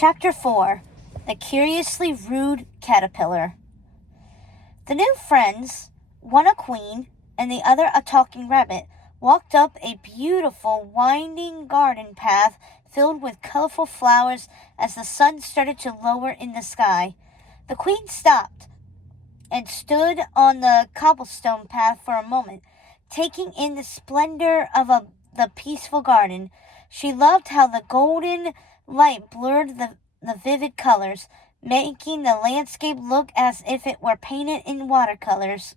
Chapter 4. The Curiously Rude Caterpillar. The new friends, one a queen and the other a talking rabbit, walked up a beautiful winding garden path filled with colorful flowers as the sun started to lower in the sky. The queen stopped and stood on the cobblestone path for a moment, taking in the splendor of the peaceful garden. She loved how the golden light blurred the vivid colors, making the landscape look as if it were painted in watercolors.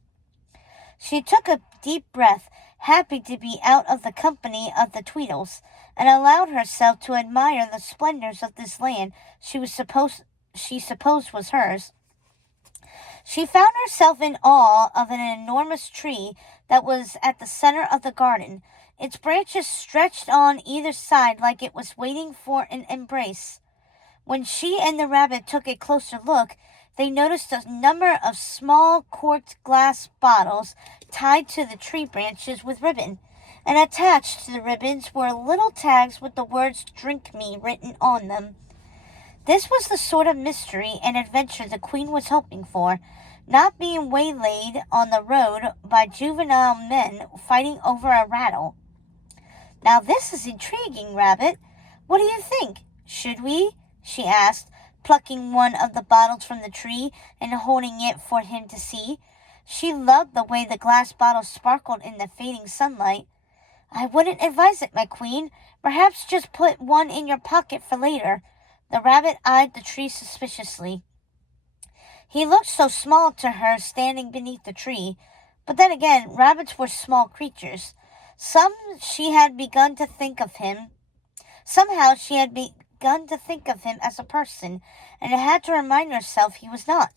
She took a deep breath, happy to be out of the company of the Tweedles, and allowed herself to admire the splendors of this land she supposed was hers. She found herself in awe of an enormous tree that was at the center of the garden. Its branches stretched on either side like it was waiting for an embrace. When she and the rabbit took a closer look, they noticed a number of small corked glass bottles tied to the tree branches with ribbon, and attached to the ribbons were little tags with the words "Drink Me" written on them. This was the sort of mystery and adventure the queen was hoping for, not being waylaid on the road by juvenile men fighting over a rattle. "Now this is intriguing, Rabbit. What do you think? Should we?" she asked, plucking one of the bottles from the tree and holding it for him to see. She loved the way the glass bottles sparkled in the fading sunlight. "I wouldn't advise it, my queen. Perhaps just put one in your pocket for later." The rabbit eyed the tree suspiciously. He looked so small to her standing beneath the tree, but then again, rabbits were small creatures. Somehow she had begun to think of him as a person, and had to remind herself he was not.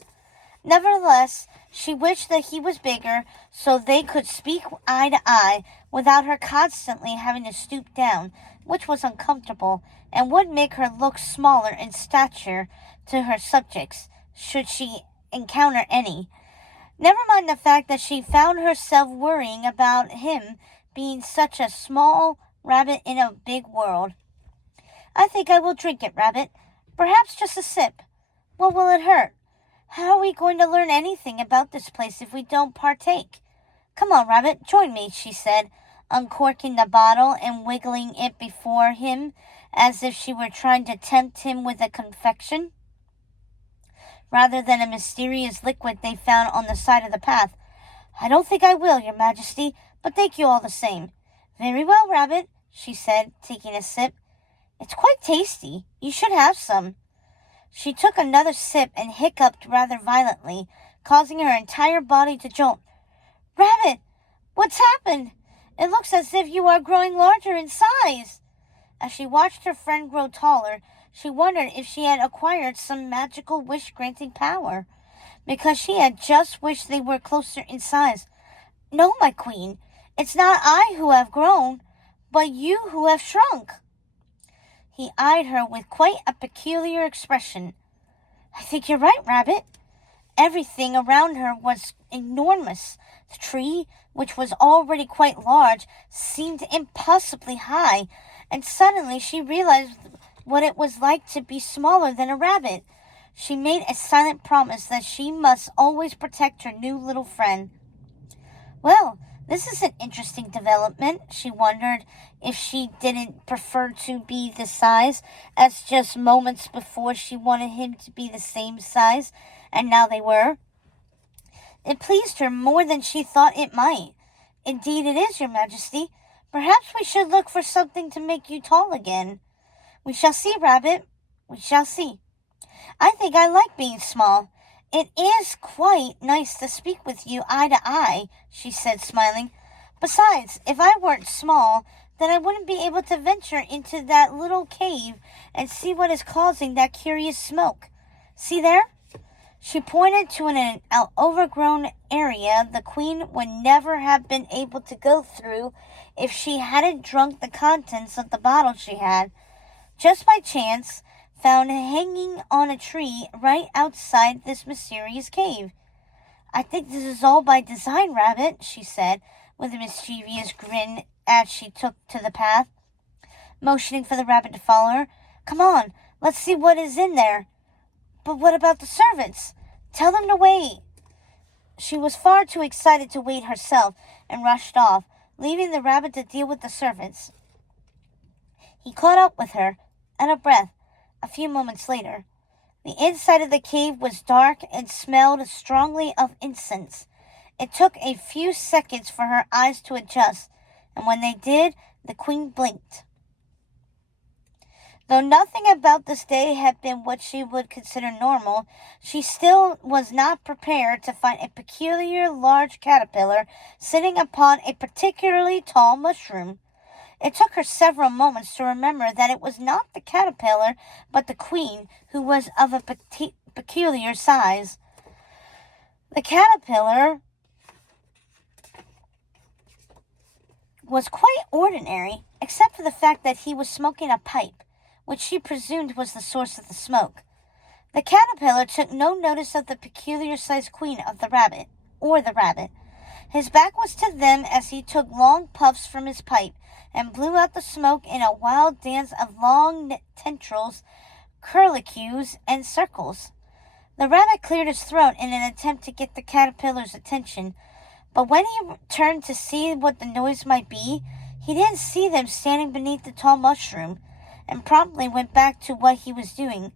Nevertheless, she wished that he was bigger, so they could speak eye to eye without her constantly having to stoop down, which was uncomfortable, and would make her look smaller in stature to her subjects, should she encounter any. Never mind the fact that she found herself worrying about him being such a small rabbit in a big world. "I think I will drink it, Rabbit. Perhaps just a sip. What will it hurt? How are we going to learn anything about this place if we don't partake? Come on, Rabbit, join me," she said, uncorking the bottle and wiggling it before him as if she were trying to tempt him with a confection rather than a mysterious liquid they found on the side of the path. "I don't think I will, Your Majesty, but thank you all the same." "Very well, Rabbit," she said, taking a sip. "It's quite tasty. You should have some." She took another sip and hiccuped rather violently, causing her entire body to jolt. "Rabbit, what's happened? It looks as if you are growing larger in size." As she watched her friend grow taller, she wondered if she had acquired some magical wish-granting power, because she had just wished they were closer in size. "No, my queen, it's not I who have grown, but you who have shrunk." He eyed her with quite a peculiar expression. "I think you're right, Rabbit." Everything around her was enormous. The tree, which was already quite large, seemed impossibly high, and suddenly she realized what it was like to be smaller than a rabbit. She made a silent promise that she must always protect her new little friend. Well, this is an interesting development. She wondered if she didn't prefer to be this size, as just moments before she wanted him to be the same size, and now they were. It pleased her more than she thought it might. "Indeed it is, Your Majesty. Perhaps we should look for something to make you tall again." "We shall see, Rabbit. We shall see." "I think I like being small. It is quite nice to speak with you eye to eye," she said, smiling. "Besides, if I weren't small, then I wouldn't be able to venture into that little cave and see what is causing that curious smoke. See there?" She pointed to an overgrown area the queen would never have been able to go through if she hadn't drunk the contents of the bottle she had, just by chance, found hanging on a tree right outside this mysterious cave. "I think this is all by design, Rabbit," she said, with a mischievous grin as she took to the path, motioning for the rabbit to follow her. "Come on, Let's see what is in there. But what about the servants? Tell them to wait. She was far too excited to wait herself and rushed off, leaving the rabbit to deal with the servants. He caught up with her, out of breath, a few moments later. The inside of the cave was dark and smelled strongly of incense. It took a few seconds for her eyes to adjust, and when they did, the queen blinked. Though nothing about this day had been what she would consider normal, she still was not prepared to find a peculiar large caterpillar sitting upon a particularly tall mushroom. It took her several moments to remember that it was not the caterpillar, but the queen, who was of a peculiar size. The caterpillar was quite ordinary, except for the fact that he was smoking a pipe, which she presumed was the source of the smoke. The caterpillar took no notice of the peculiar-sized queen of the rabbit. His back was to them as he took long puffs from his pipe and blew out the smoke in a wild dance of long tendrils, curlicues, and circles. The rabbit cleared his throat in an attempt to get the caterpillar's attention, but when he turned to see what the noise might be, he didn't see them standing beneath the tall mushroom, and promptly went back to what he was doing.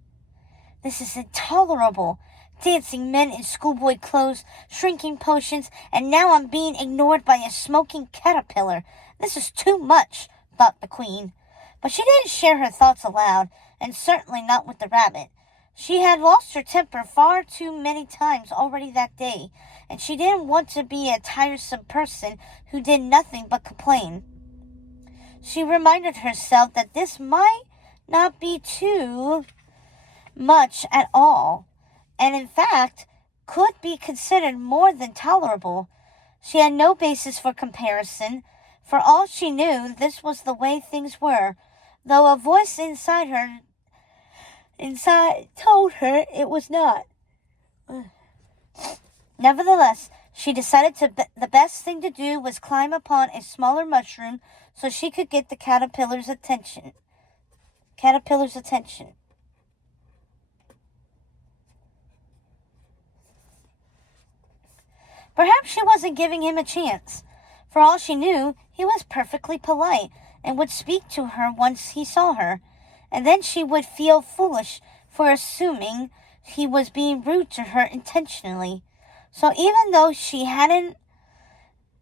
This is intolerable. Dancing men in schoolboy clothes, shrinking potions, and now I'm being ignored by a smoking caterpillar. This is too much, thought the queen. But she didn't share her thoughts aloud, and certainly not with the rabbit. She had lost her temper far too many times already that day, and she didn't want to be a tiresome person who did nothing but complain. She reminded herself that this might not be too much at all, and in fact could be considered more than tolerable. She had no basis for comparison. For all she knew, this was the way things were, though a voice inside told her it was not. Nevertheless, she decided the best thing to do was climb upon a smaller mushroom so she could get the caterpillar's attention. Perhaps she wasn't giving him a chance. For all she knew, he was perfectly polite and would speak to her once he saw her, and then she would feel foolish for assuming he was being rude to her intentionally. So even though she hadn't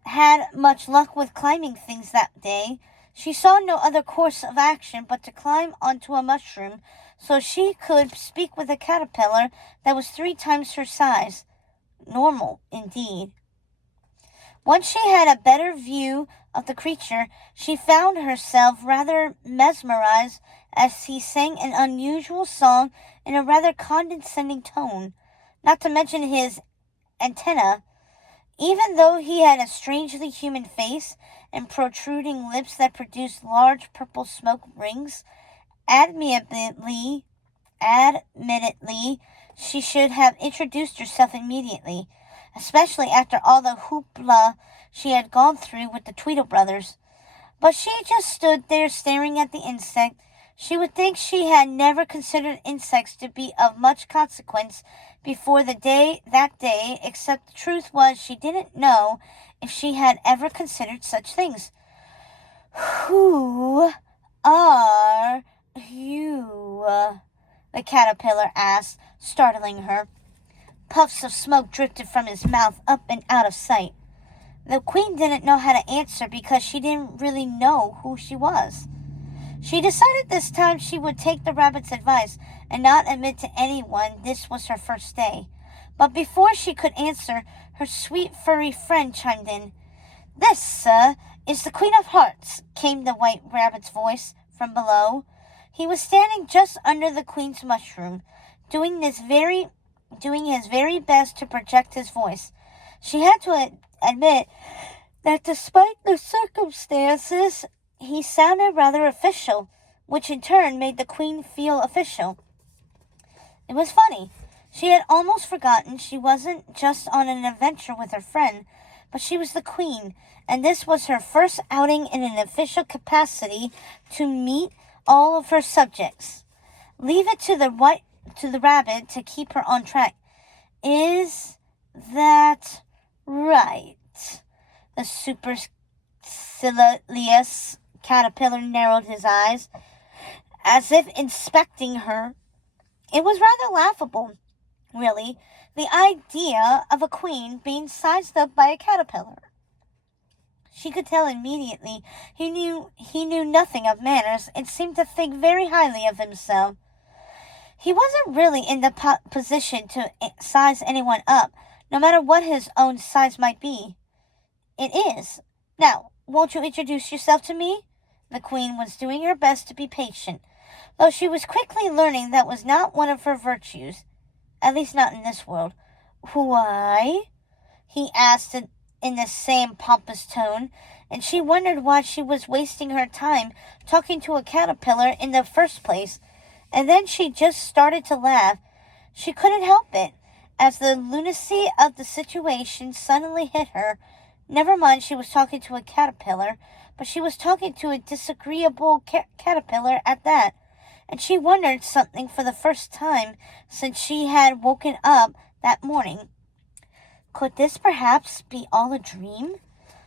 had much luck with climbing things that day, she saw no other course of action but to climb onto a mushroom so she could speak with a caterpillar that was 3 times her size. Normal, indeed. Once she had a better view of the creature, she found herself rather mesmerized as he sang an unusual song in a rather condescending tone, not to mention his antenna. Even though he had a strangely human face and protruding lips that produced large purple smoke rings, admittedly, she should have introduced herself immediately, especially after all the hoopla she had gone through with the Tweedle brothers. But she just stood there staring at the insect. She would think she had never considered insects to be of much consequence before that day, except the truth was she didn't know if she had ever considered such things. "Who are you?" the caterpillar asked, startling her. Puffs of smoke drifted from his mouth up and out of sight. The queen didn't know how to answer because she didn't really know who she was. She decided this time she would take the rabbit's advice and not admit to anyone this was her first day. But before she could answer, her sweet furry friend chimed in. "This, is the Queen of Hearts," came the white rabbit's voice from below. He was standing just under the queen's mushroom, doing his very best to project his voice. She had to admit that despite the circumstances, he sounded rather official, which in turn made the queen feel official. It was funny. She had almost forgotten she wasn't just on an adventure with her friend, but she was the queen, and this was her first outing in an official capacity to meet all of her subjects. Leave it to the rabbit to keep her on track. Is that right? The supercilious caterpillar narrowed his eyes, as if inspecting her. It was rather laughable, really, the idea of a queen being sized up by a caterpillar. She could tell immediately he knew nothing of manners and seemed to think very highly of himself. He wasn't really in the position to size anyone up, no matter what his own size might be. It is. Now, won't you introduce yourself to me? The queen was doing her best to be patient, though she was quickly learning that was not one of her virtues, at least not in this world. Why? He asked in the same pompous tone, and she wondered why she was wasting her time talking to a caterpillar in the first place, and then she just started to laugh. She couldn't help it, as the lunacy of the situation suddenly hit her. Never mind she was talking to a caterpillar, but she was talking to a disagreeable caterpillar at that, and she wondered something for the first time since she had woken up that morning. Could this perhaps be all a dream?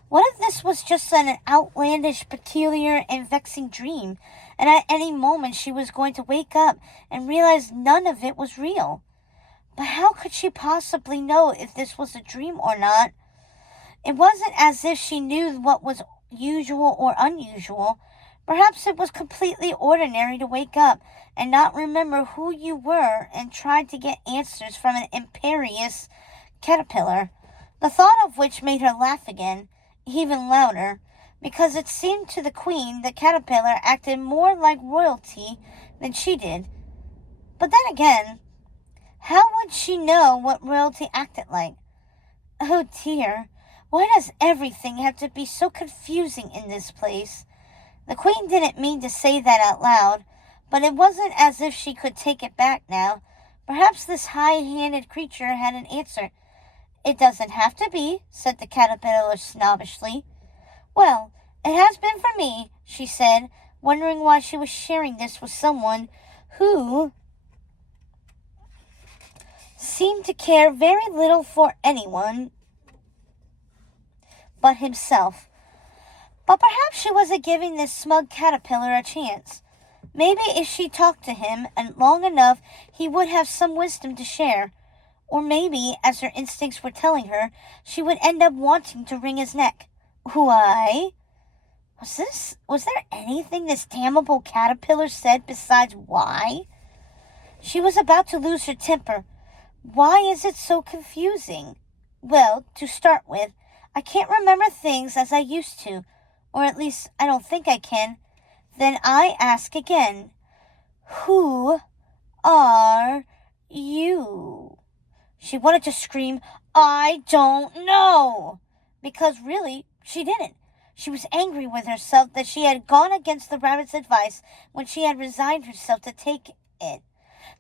What if this was just an outlandish, peculiar, and vexing dream, and at any moment she was going to wake up and realize none of it was real? But how could she possibly know if this was a dream or not? It wasn't as if she knew what was usual or unusual. Perhaps it was completely ordinary to wake up and not remember who you were and try to get answers from an imperious caterpillar, the thought of which made her laugh again, even louder, because it seemed to the queen the caterpillar acted more like royalty than she did. But then again, how would she know what royalty acted like? Oh dear, why does everything have to be so confusing in this place? The queen didn't mean to say that out loud, but it wasn't as if she could take it back now. Perhaps this high-handed creature had an answer. It doesn't have to be, said the caterpillar snobbishly. Well, it has been for me, she said, wondering why she was sharing this with someone who seemed to care very little for anyone but himself. But perhaps she wasn't giving this smug caterpillar a chance. Maybe if she talked to him long enough, he would have some wisdom to share. Or maybe, as her instincts were telling her, she would end up wanting to wring his neck. Why? Was there anything this damnable caterpillar said besides why? She was about to lose her temper. Why is it so confusing? Well, to start with, I can't remember things as I used to, or at least I don't think I can. Then I ask again, who are you? She wanted to scream, I don't know, because really, she didn't. She was angry with herself that she had gone against the rabbit's advice when she had resigned herself to take it.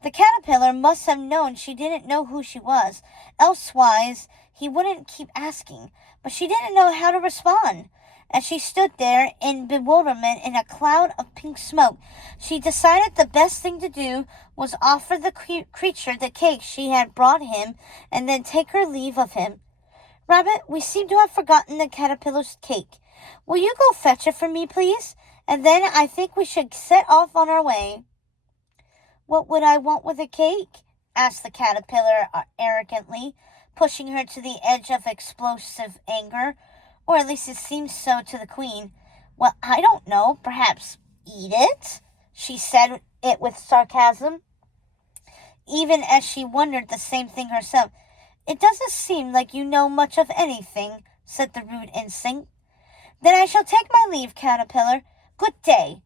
The caterpillar must have known she didn't know who she was, elsewise he wouldn't keep asking, but she didn't know how to respond. As she stood there in bewilderment in a cloud of pink smoke, she decided the best thing to do was offer the creature the cake she had brought him and then take her leave of him. Rabbit, we seem to have forgotten the caterpillar's cake. Will you go fetch it for me, please? And then I think we should set off on our way. What would I want with a cake? Asked the caterpillar arrogantly, pushing her to the edge of explosive anger. Or at least it seemed so to the queen. Well, I don't know. Perhaps eat it? She said it with sarcasm, even as she wondered the same thing herself. It doesn't seem like you know much of anything, said the rude instinct. Then I shall take my leave, caterpillar. Good day.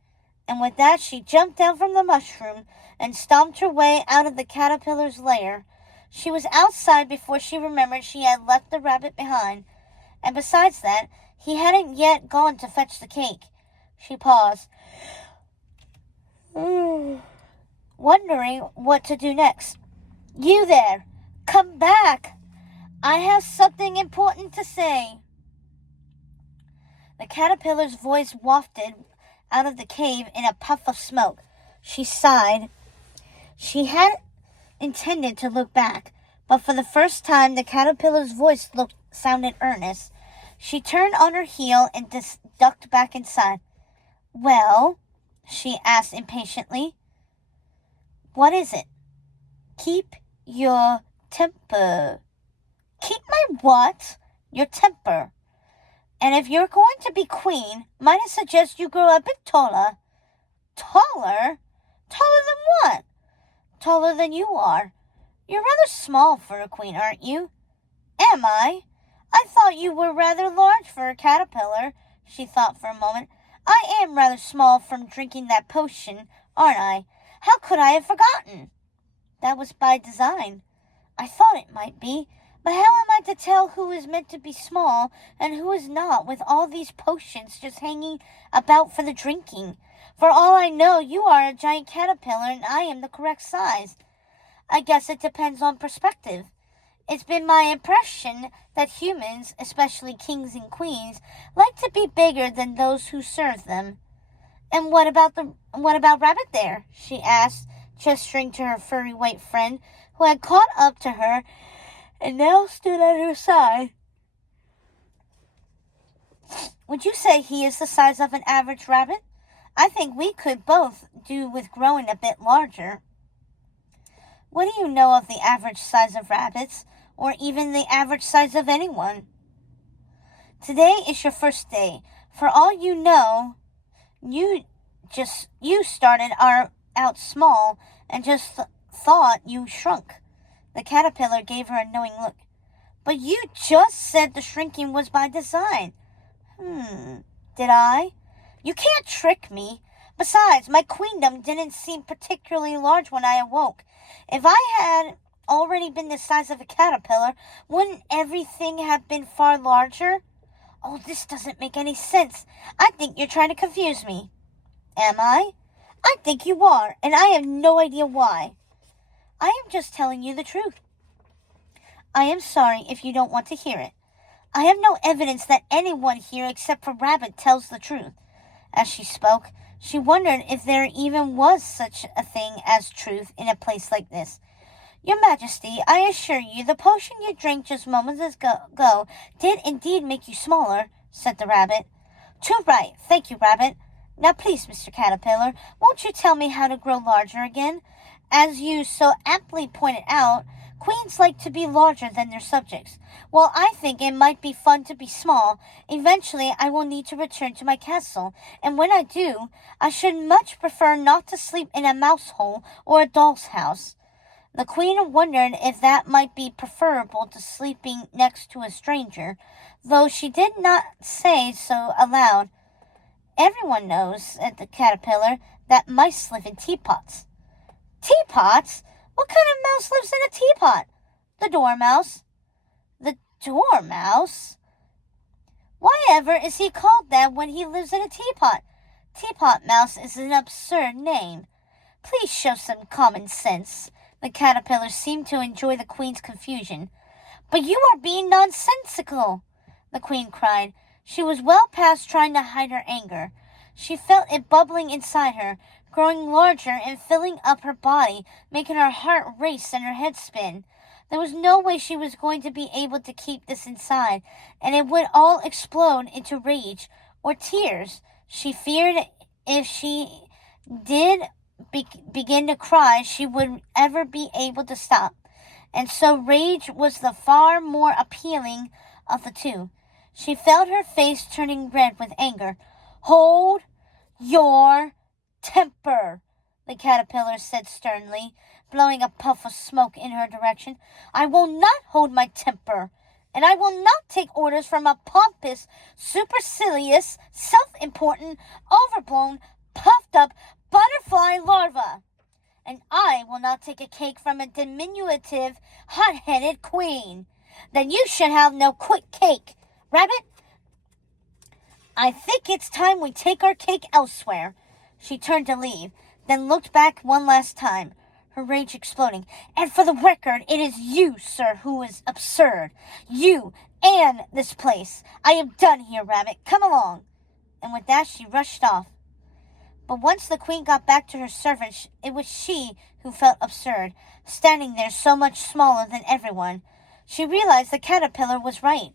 And with that she jumped down from the mushroom and stomped her way out of the caterpillar's lair. She was outside before she remembered she had left the rabbit behind. And besides that, he hadn't yet gone to fetch the cake. She paused, wondering what to do next. You there! Come back! I have something important to say. The caterpillar's voice wafted out of the cave in a puff of smoke. She sighed. She had intended to look back, but for the first time the caterpillar's voice sounded earnest. She turned on her heel and ducked back inside. "Well?" she asked impatiently. "What is it?" "Keep your temper." "Keep my what?" "Your temper. And if you're going to be queen, might I suggest you grow a bit taller?" "Taller? Taller than what?" "Taller than you are. You're rather small for a queen, aren't you?" "Am I? I thought you were rather large for a caterpillar." She thought for a moment. "I am rather small from drinking that potion, aren't I? How could I have forgotten?" "That was by design." "I thought it might be. But how am I to tell who is meant to be small and who is not, with all these potions just hanging about for the drinking? For all I know, you are a giant caterpillar and I am the correct size." "I guess it depends on perspective. It's been my impression that humans, especially kings and queens, like to be bigger than those who serve them." "And what about Rabbit there?" she asked, gesturing to her furry white friend, who had caught up to her and now stood at her side. "Would you say he is the size of an average rabbit? I think we could both do with growing a bit larger." "What do you know of the average size of rabbits, or even the average size of anyone?" "Today is your first day. For all you know, you started out small and just thought you shrunk." The caterpillar gave her a knowing look. "But you just said the shrinking was by design." Did I? You can't trick me. Besides, my queendom didn't seem particularly large when I awoke. If I had already been the size of a caterpillar, wouldn't everything have been far larger?" "Oh, this doesn't make any sense. I think you're trying to confuse me." "Am I?" "I think you are, and I have no idea why." "I am just telling you the truth." "I am sorry if you don't want to hear it. I have no evidence that anyone here except for Rabbit tells the truth." As she spoke, she wondered if there even was such a thing as truth in a place like this. "Your Majesty, I assure you the potion you drank just moments ago did indeed make you smaller," said the rabbit. "Too right. Thank you, Rabbit. Now please, Mr. Caterpillar, won't you tell me how to grow larger again? As you so aptly pointed out, queens like to be larger than their subjects. Well, I think it might be fun to be small. Eventually, I will need to return to my castle, and when I do, I should much prefer not to sleep in a mouse hole or a doll's house." The queen wondered if that might be preferable to sleeping next to a stranger, though she did not say so aloud. "Everyone knows," said the caterpillar, "that mice live in teapots." "Teapots? What kind of mouse lives in a teapot?" "The dormouse." "The dormouse? Why ever is he called that when he lives in a teapot? Teapot mouse is an absurd name. Please show some common sense." The caterpillar seemed to enjoy the queen's confusion. "But you are being nonsensical," the queen cried. She was well past trying to hide her anger. She felt it bubbling inside her, growing larger and filling up her body, making her heart race and her head spin. There was no way she was going to be able to keep this inside, and it would all explode into rage or tears. She feared if she did begin to cry, she would ever be able to stop. And so rage was the far more appealing of the two. She felt her face turning red with anger. "Hold your temper," the caterpillar said sternly, blowing a puff of smoke in her direction. "I will not hold my temper, and I will not take orders from a pompous, supercilious, self-important, overblown, puffed-up butterfly larva. And I will not take a cake from a diminutive, hot-headed queen. Then you should have no quick cake, Rabbit. I think it's time we take our cake elsewhere." She turned to leave, then looked back one last time, her rage exploding. "And for the record, it is you, sir, who is absurd. You and this place. I am done here, Rabbit. Come along." And with that, she rushed off. But once the queen got back to her servants, it was she who felt absurd, standing there so much smaller than everyone. She realized the caterpillar was right.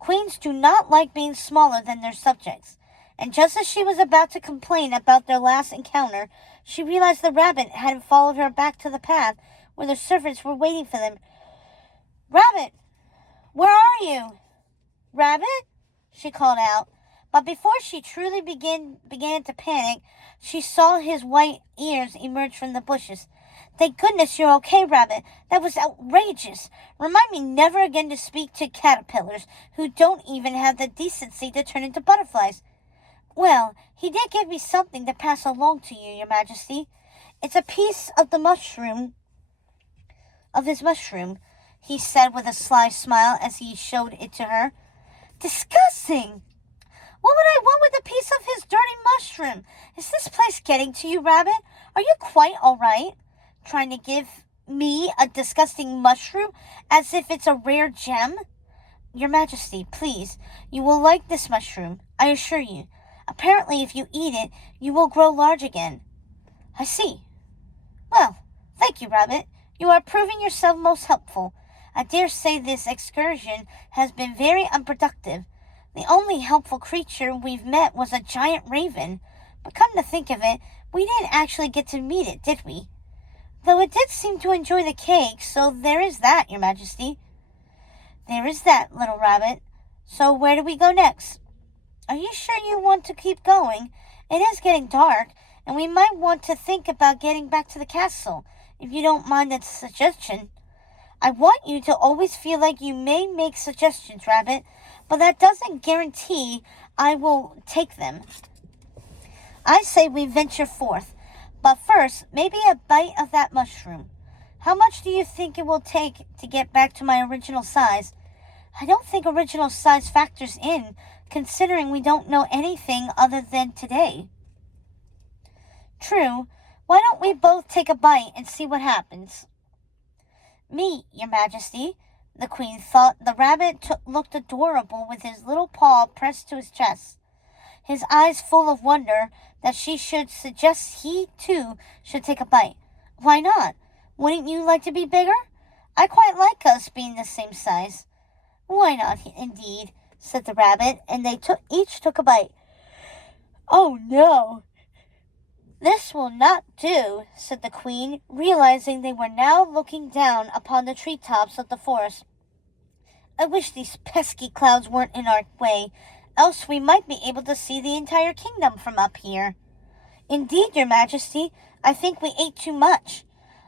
Queens do not like being smaller than their subjects. And just as she was about to complain about their last encounter, she realized the rabbit hadn't followed her back to the path where the servants were waiting for them. "Rabbit, where are you?" "Rabbit?" she called out. But before she truly began to panic, she saw his white ears emerge from the bushes. "Thank goodness you're okay, Rabbit. That was outrageous. Remind me never again to speak to caterpillars who don't even have the decency to turn into butterflies." "Well, he did give me something to pass along to you, Your Majesty. It's a piece of his mushroom, he said with a sly smile as he showed it to her. "Disgusting! What would I want with a piece of his dirty mushroom? Is this place getting to you, Rabbit? Are you quite all right? Trying to give me a disgusting mushroom as if it's a rare gem?" "Your Majesty, please, you will like this mushroom, I assure you. Apparently, if you eat it, you will grow large again." "I see. Well, thank you, Rabbit. You are proving yourself most helpful. I dare say this excursion has been very unproductive. The only helpful creature we've met was a giant raven. But come to think of it, we didn't actually get to meet it, did we? Though it did seem to enjoy the cake, so there is that, Your Majesty." "There is that, little rabbit. So where do we go next?" "Are you sure you want to keep going? It is getting dark, and we might want to think about getting back to the castle, if you don't mind the suggestion." "I want you to always feel like you may make suggestions, Rabbit, but that doesn't guarantee I will take them. I say we venture forth, but first, maybe a bite of that mushroom. How much do you think it will take to get back to my original size?" "I don't think original size factors in, considering we don't know anything other than today." "True. Why don't we both take a bite and see what happens?" "Me, Your Majesty." The queen thought the rabbit looked adorable with his little paw pressed to his chest, his eyes full of wonder that she should suggest he, too, should take a bite. "Why not? Wouldn't you like to be bigger? I quite like us being the same size." "Why not, indeed," said the rabbit, and they each took a bite. "Oh, no. This will not do," said the queen, realizing they were now looking down upon the treetops of the forest. "I wish these pesky clouds weren't in our way, else we might be able to see the entire kingdom from up here." "Indeed, Your Majesty, I think we ate too much."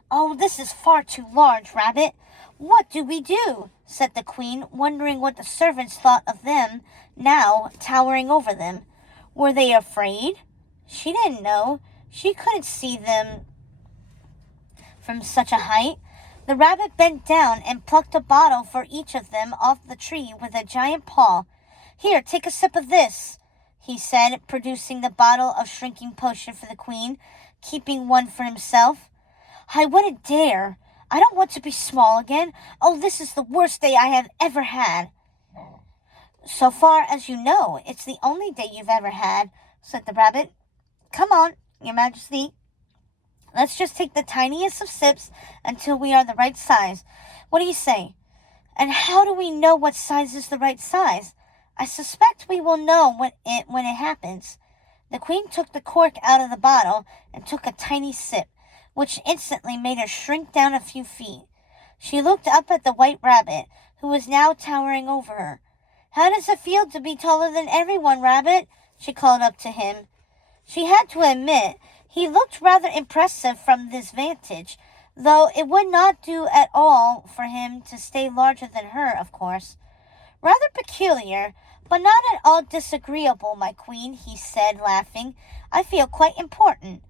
"Oh, this is far too large, Rabbit. What do we do?" said the queen, wondering what the servants thought of them now towering over them. Were they afraid? She didn't know. She couldn't see them from such a height. The rabbit bent down and plucked a bottle for each of them off the tree with a giant paw. "Here, take a sip of this," he said, producing the bottle of shrinking potion for the queen, keeping one for himself. "I wouldn't dare. I don't want to be small again. Oh, this is the worst day I have ever had." "So far as you know, it's the only day you've ever had," said the rabbit. "Come on, Your Majesty. Let's just take the tiniest of sips until we are the right size. What do you say? And how do we know what size is the right size? I suspect we will know when it happens." The queen took the cork out of the bottle and took a tiny sip, which instantly made her shrink down a few feet. She looked up at the white rabbit, who was now towering over her. "How does it feel to be taller than everyone, Rabbit?" she called up to him. She had to admit he looked rather impressive from this vantage, though it would not do at all for him to stay larger than her, of course. "Rather peculiar, but not at all disagreeable, my queen," he said, laughing. "I feel quite important."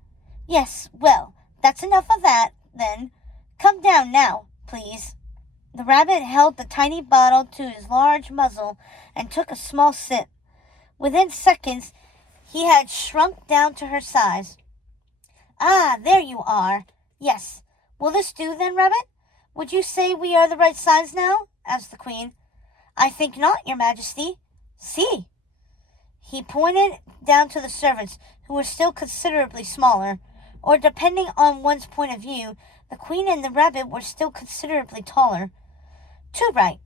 "Yes, well, that's enough of that, then. Come down now, please." The rabbit held the tiny bottle to his large muzzle and took a small sip. Within seconds, he had shrunk down to her size. "Ah, there you are. Yes. Will this do then, Rabbit? Would you say we are the right size now?" asked the queen. "I think not, Your Majesty. See." He pointed down to the servants, who were still considerably smaller, or depending on one's point of view, the queen and the rabbit were still considerably taller. Too right.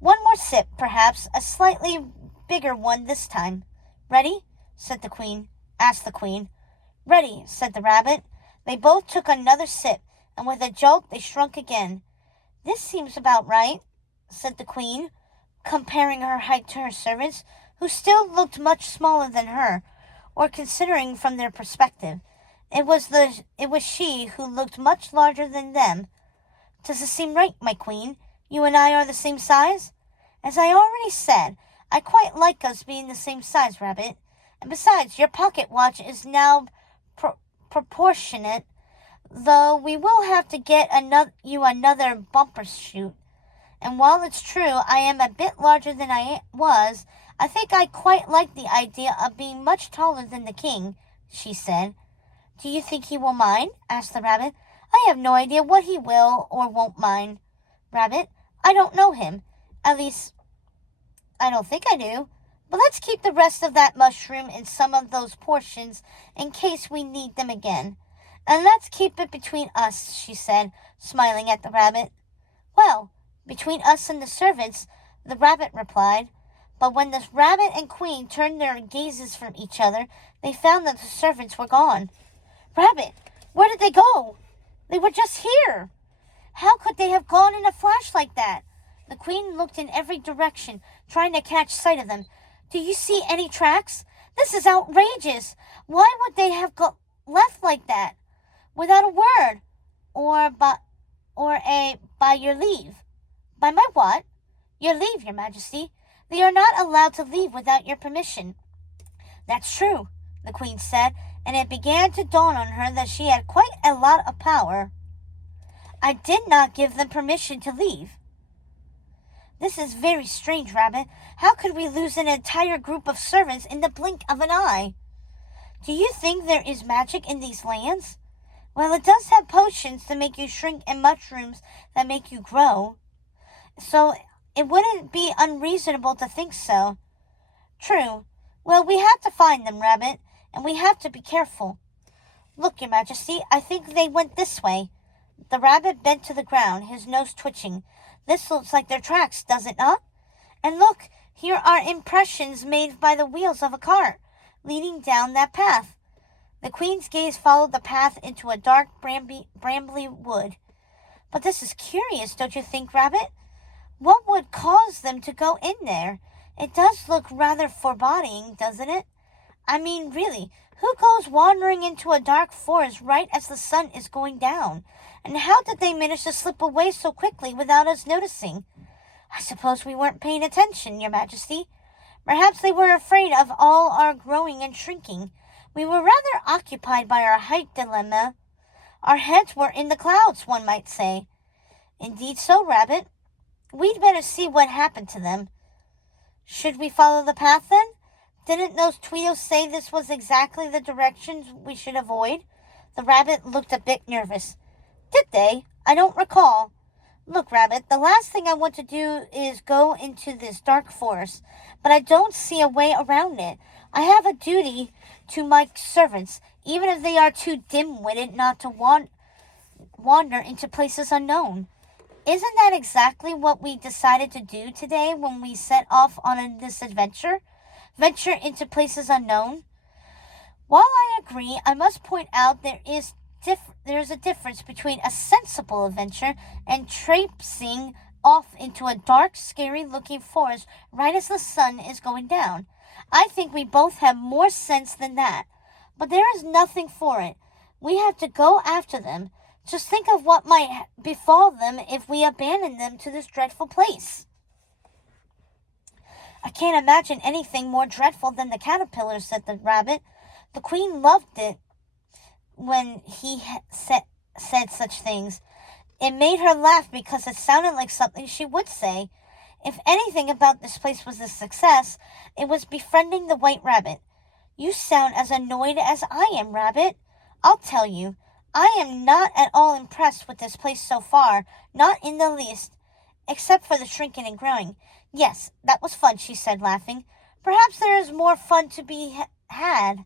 One more sip, perhaps, a slightly bigger one this time. Ready? Asked the queen. Ready, said the rabbit. They both took another sip, and with a jolt they shrunk again. This seems about right, said the queen, comparing her height to her servants, who still looked much smaller than her, or considering from their perspective. It was she who looked much larger than them. Does it seem right, my queen? You and I are the same size? As I already said, I quite like us being the same size, Rabbit. And besides, your pocket watch is now proportionate, though we will have to get you another bumper shoot. And while it's true I am a bit larger than I was, I think I quite like the idea of being much taller than the king, she said. Do you think he will mind? Asked the rabbit. I have no idea what he will or won't mind, Rabbit. I don't know him. At least, I don't think I do. But let's keep the rest of that mushroom in some of those portions in case we need them again. And let's keep it between us, she said, smiling at the rabbit. Well, between us and the servants, the rabbit replied. But when the rabbit and queen turned their gazes from each other, they found that the servants were gone. Rabbit, where did they go? They were just here. How could they have gone in a flash like that? The queen looked in every direction, trying to catch sight of them. Do you see any tracks? This is outrageous. Why would they have left like that, without a word, or by your leave? By my what? Your leave, your majesty. They are not allowed to leave without your permission. That's true, the queen said, and it began to dawn on her that she had quite a lot of power. I did not give them permission to leave. This is very strange, Rabbit. How could we lose an entire group of servants in the blink of an eye? Do you think there is magic in these lands? Well, it does have potions to make you shrink and mushrooms that make you grow. So it wouldn't be unreasonable to think so. True. Well, we have to find them, Rabbit, and we have to be careful. Look, your majesty, I think they went this way. The rabbit bent to the ground, his nose twitching. This looks like their tracks, does it not? And look, here are impressions made by the wheels of a cart, leading down that path. The queen's gaze followed the path into a dark, brambly wood. But this is curious, don't you think, Rabbit? What would cause them to go in there? It does look rather foreboding, doesn't it? I mean, really, who goes wandering into a dark forest right as the sun is going down? And how did they manage to slip away so quickly without us noticing? I suppose we weren't paying attention, your majesty. Perhaps they were afraid of all our growing and shrinking. We were rather occupied by our height dilemma. Our heads were in the clouds, one might say. Indeed so, Rabbit. We'd better see what happened to them. Should we follow the path, then? Didn't those Tweedles say this was exactly the direction we should avoid? The rabbit looked a bit nervous. Did they? I don't recall. Look, Rabbit, the last thing I want to do is go into this dark forest, but I don't see a way around it. I have a duty to my servants, even if they are too dim-witted not to wander into places unknown. Isn't that exactly what we decided to do today when we set off on this adventure? Venture into places unknown? While I agree, I must point out there is a difference between a sensible adventure and traipsing off into a dark, scary-looking forest right as the sun is going down. I think we both have more sense than that. But there is nothing for it. We have to go after them. Just think of what might befall them if we abandon them to this dreadful place. I can't imagine anything more dreadful than the caterpillar, said the rabbit. The queen loved it when he said such things. It made her laugh because it sounded like something she would say. If anything about this place was a success, it was befriending the white rabbit. You sound as annoyed as I am, Rabbit. I'll tell you, I am not at all impressed with this place so far, not in the least, except for the shrinking and growing. Yes, that was fun, she said, laughing. Perhaps there is more fun to be had.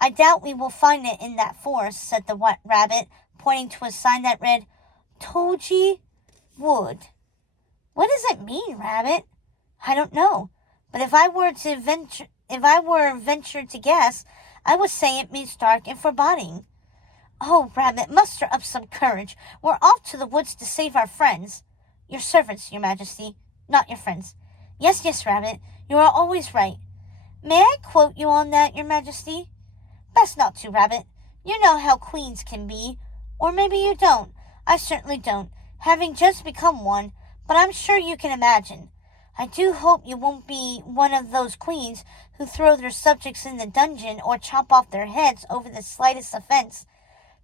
I doubt we will find it in that forest, said the white rabbit, pointing to a sign that read, Toji Wood. What does it mean, Rabbit? I don't know, but if I were ventured to guess, I would say it means dark and foreboding. Oh, Rabbit, muster up some courage. We're off to the woods to save our friends. Your servants, Your Majesty, not your friends. Yes, yes, Rabbit, you are always right. May I quote you on that, Your Majesty? Best not to, Rabbit. You know how queens can be. Or maybe you don't. I certainly don't, having just become one, but I'm sure you can imagine. I do hope you won't be one of those queens who throw their subjects in the dungeon or chop off their heads over the slightest offense.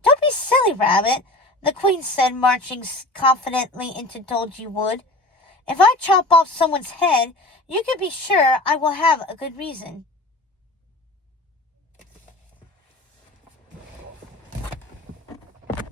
Don't be silly, Rabbit, the queen said, marching confidently into Dolgy Wood. If I chop off someone's head, you can be sure I will have a good reason.